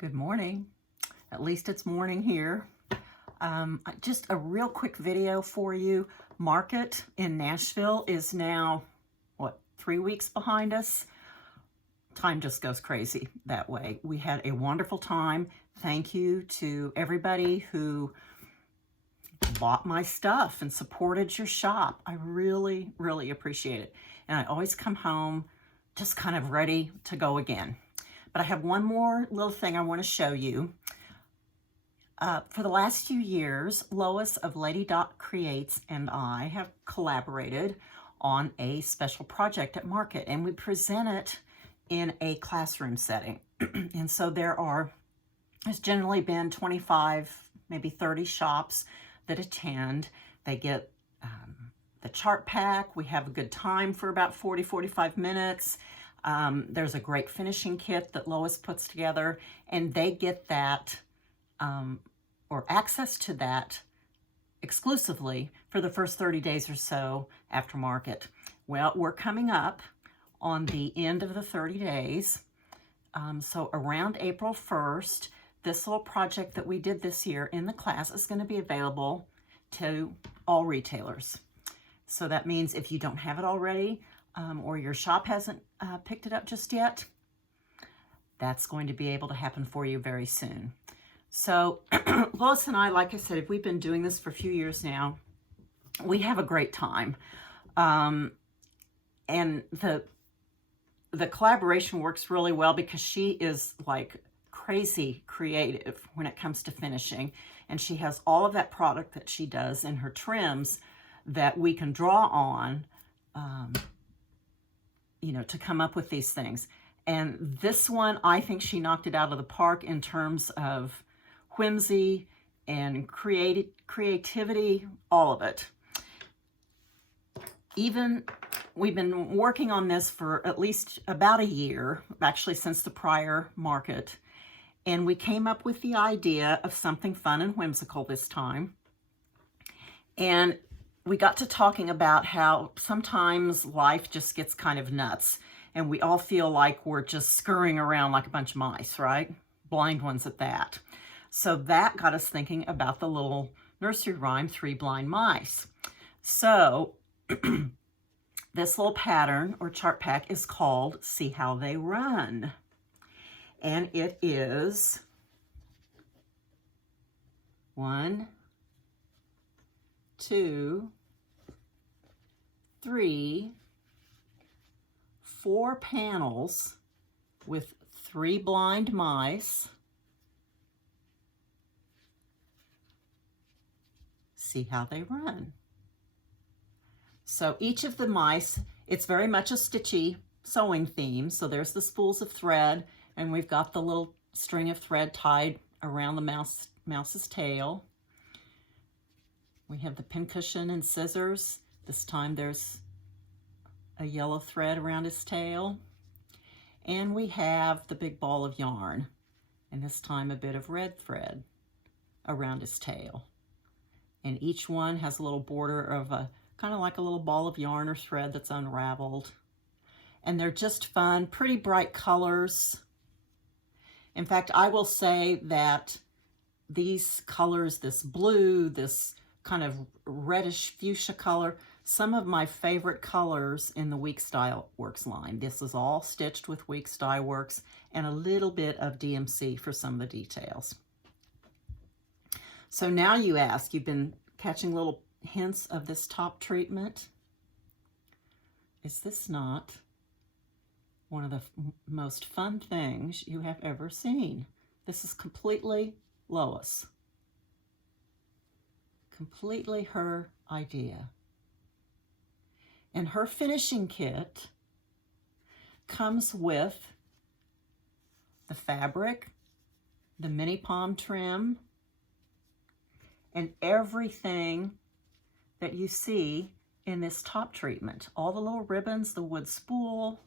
Good morning. At least it's morning here. Just a real quick video for you. Market in Nashville is now, 3 weeks behind us? Time just goes crazy that way. We had a wonderful time. Thank you to everybody who bought my stuff and supported your shop. I really, really appreciate it. And I always come home just kind of ready to go again. But I have one more little thing I want to show you. For the last few years, Lois of Lady Dot Creates and I have collaborated on a special project at Market, and we present it in a classroom setting. And so there's generally been 25, maybe 30 shops that attend. They get the chart pack. We have a good time for about 40-45 minutes. There's a great finishing kit that Lois puts together, and they get that or access to that exclusively for the first 30 days or so after Market. Well, we're coming up on the end of the 30 days. So around April 1st, this little project that we did this year in the class is going to be available to all retailers. So that means if you don't have it already, or your shop hasn't picked it up just yet, that's going to be able to happen for you very soon. So Lois and I, like I said, we've been doing this for a few years now. We have a great time. And the collaboration works really well because she is like crazy creative when it comes to finishing. And she has all of that product that she does in her trims that we can draw on, to come up with these things. And this one, I think she knocked it out of the park in terms of whimsy and creativity, all of it. We've been working on this for at least about a year, actually since the prior Market. And we came up with the idea of something fun and whimsical this time. And we got to talking about how sometimes life just gets kind of nuts and we all feel like we're just scurrying around like a bunch of mice, right? Blind ones at that. So that got us thinking about the little nursery rhyme, 3 Blind Mice. So this little pattern or chart pack is called See How They Run. And it is 1, 2, 3, 4 panels with 3 blind mice. See how they run. So each of the mice, it's very much a stitchy sewing theme. So there's the spools of thread, and we've got the little string of thread tied around the mouse's tail. We have the pincushion and scissors. This time there's a yellow thread around his tail. And we have the big ball of yarn. And this time a bit of red thread around his tail. And each one has a little border of kind of like a little ball of yarn or thread that's unraveled. And they're just fun, pretty bright colors. In fact, I will say that these colors, this blue, this kind of reddish fuchsia color, some of my favorite colors in the Weeks Dye Works line. This is all stitched with Weeks Dye Works and a little bit of DMC for some of the details. So now you ask, you've been catching little hints of this top treatment. Is this not one of the most fun things you have ever seen? This is completely Lois. Completely her idea. And her finishing kit comes with the fabric, the mini palm trim, and everything that you see in this top treatment. All the little ribbons, the wood spool,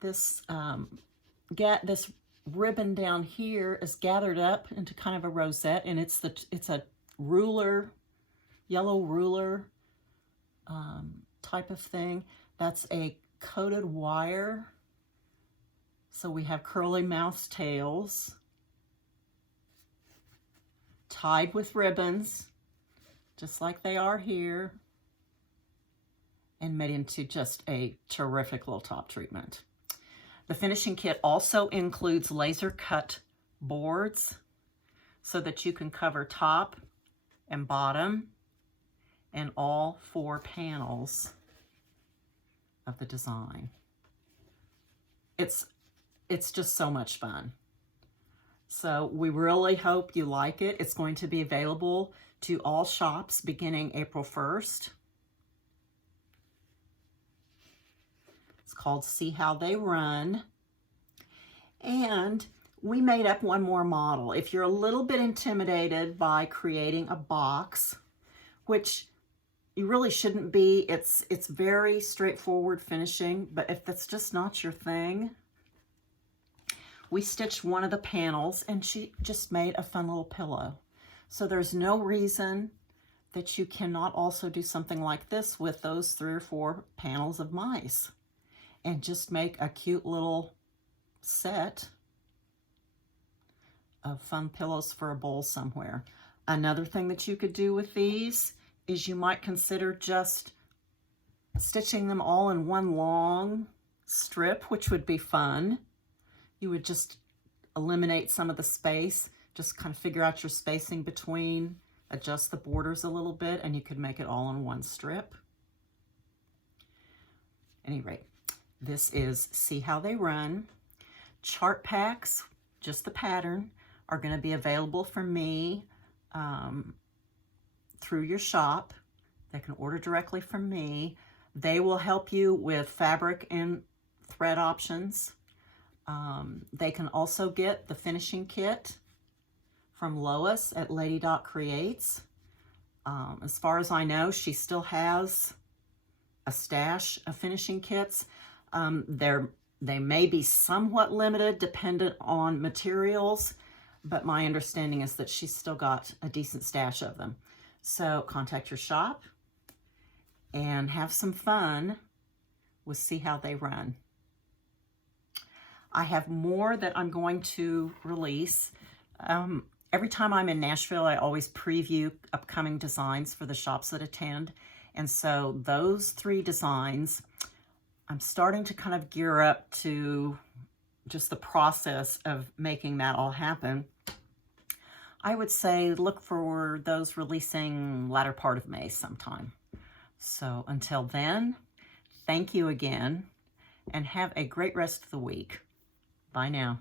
this ribbon down here is gathered up into kind of a rosette, and it's a ruler, yellow ruler type of thing. That's a coated wire. So we have curly mouse tails tied with ribbons, just like they are here, and made into just a terrific little top treatment. The finishing kit also includes laser cut boards so that you can cover top and bottom and all 4 panels of the design. It's just so much fun. So we really hope you like it. It's going to be available to all shops beginning April 1st. It's called See How They Run. And we made up one more model. If you're a little bit intimidated by creating a box, which you really shouldn't be, it's very straightforward finishing, but if that's just not your thing, we stitched one of the panels and she just made a fun little pillow. So there's no reason that you cannot also do something like this with those 3 or 4 panels of mice and just make a cute little set of fun pillows for a bowl somewhere. Another thing that you could do with these is you might consider just stitching them all in one long strip, which would be fun. You would just eliminate some of the space, just kind of figure out your spacing between, adjust the borders a little bit, and you could make it all in one strip. At any rate, this is See How They Run. Chart packs, just the pattern, are going to be available from me through your shop. They can order directly from me. They will help you with fabric and thread options. They can also get the finishing kit from Lois at Lady Dot Creates. As far as I know, she still has a stash of finishing kits. They may be somewhat limited dependent on materials, but my understanding is that she's still got a decent stash of them. So contact your shop and have some fun with See How They Run. I have more that I'm going to release. Every time I'm in Nashville, I always preview upcoming designs for the shops that attend. And so those 3 designs, I'm starting to kind of gear up to just the process of making that all happen. I would say look for those releasing latter part of May sometime. So until then, thank you again and have a great rest of the week. Bye now.